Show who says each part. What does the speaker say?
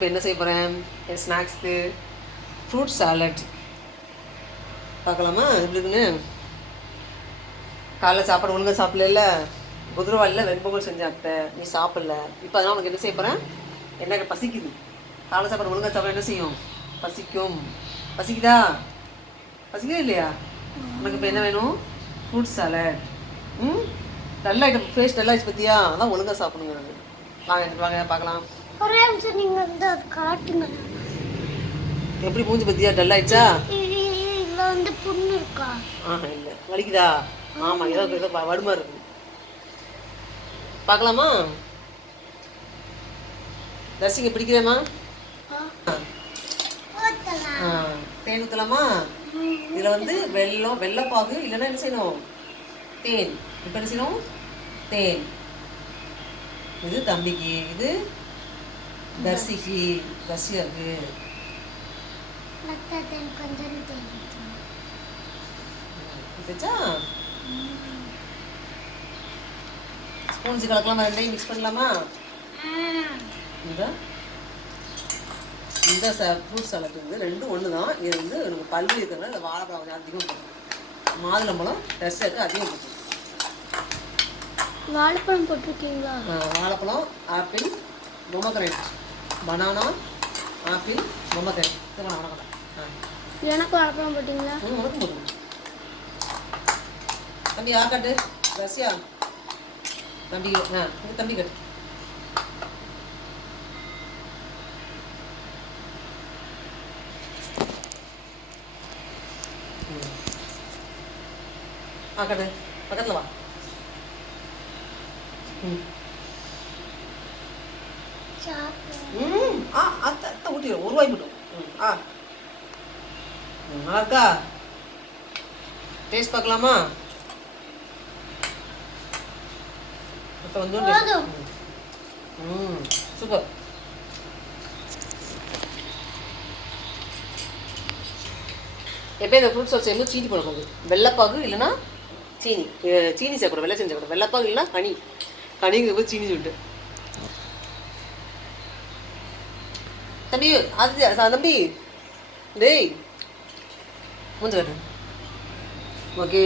Speaker 1: இப்போ என்ன செய்ய போகிறேன் என் ஸ்நாக்ஸ்க்கு ஃப்ரூட் சாலட். பார்க்கலாமா? எப்படி இருக்குன்னு? காலைல சாப்பாடு ஒழுங்கா சாப்பிடல குதிரவாளியில் வெண்பொங்கல் செஞ்ச அத்தை. நீ சாப்பிடல. இப்போ அதனால் உனக்கு என்ன செய்ய போகிறேன் என்ன பசிக்குது. காலை சாப்பாடு ஒழுங்கா சாப்பிட என்ன செய்யும்? பசிக்கும். பசிக்குதா? பசிக்குதா இல்லையா? உனக்கு இப்போ என்ன வேணும்? Fruit salad. ம்? Dull item. ஃபேஸ் நல்லா ஆகிடுச்சு பற்றியா அதான் ஒழுங்காக சாப்பிடுங்க வாங்க வாங்க பார்க்கலாம்.
Speaker 2: ஒரே நிமிஷம் நீங்க வந்து அது காட்டுங்க.
Speaker 1: எப்படி மூஞ்சி பத்தியா? டல் ஆயிடுச்சா?
Speaker 2: இது இதுல வந்து புண்ணு இருக்கா?
Speaker 1: ஆஹா இல்லை. வலிக்குதா? ஆமாம் ஏதோ ஏதோ வடுமா இருக்கு. பார்க்கலாமா? தர்சிங்க பிடிக்கிறேம்மா தேன் ஊற்றலாமா இதில் வந்து வெல்லம் வெள்ளப்பாகு இல்லைன்னா என்ன செய்யணும்? தேன். இப்போ என்ன செய்யணும்? தேன். இது தம்பிக்கு. இது தர்சிக்கு தர்சியாக்கு
Speaker 2: மத்த தென் கொஞ்சம் தெரியும்
Speaker 1: வச்சா ஸ்பூன் வச்சு கலக்கலாமா ரெண்டையும் மிக்ஸ் பண்ணலாமா இந்த இந்த ச ஃப்ரூட் சாலட் வந்து ரெண்டும் ஒன்று தான் இது வந்து எனக்கு பல்லு இருக்கிறதுனால இந்த வாழைப்பழம் கொஞ்சம் அதிகம் போடும் மாதுளம்பழம் டெஸ்டருக்கு அதிகம் போடும்
Speaker 2: வாழைப்பழம் போட்டிருக்கீங்களா
Speaker 1: வாழைப்பழம் apple pomegranate banana apple pomegranate வணக்கம் வணக்கம். ஆ.
Speaker 2: எனக்கு வாழைப்பழம் போட்டீங்களா?
Speaker 1: உனக்கும் போதும் தம்பி யார் காட்டு? ரஷ்யா? தம்பி ஆ தம்பி காட்டு. ஆ காட்டு. பக்கத்தில் வா. ம். ம். ஆ அத்தை அத்தை ஊட்டிடும் ஒரு மட்டும். ம். ஆ. ம், நல்லா இருக்கா டேஸ்ட் பார்க்கலாமா? அத்தை வந்து. ம். சூப்பர். எப்போ இந்த ஃப்ரூட்ஸ் செய்யும்போது சீனி போட போகுது. வெள்ளைப்பாகு இல்லைன்னா சீனி. சீனி சேர்க்கக்கூடாது வெள்ளை செஞ்சு கூட வெள்ளைப்பாகு இல்லைன்னா ஹனி ஹனிங்கிறது போது சீனி சொல்லிட்டு. தம்பி அது தம்பி டேய் மூஞ்சு ஓகே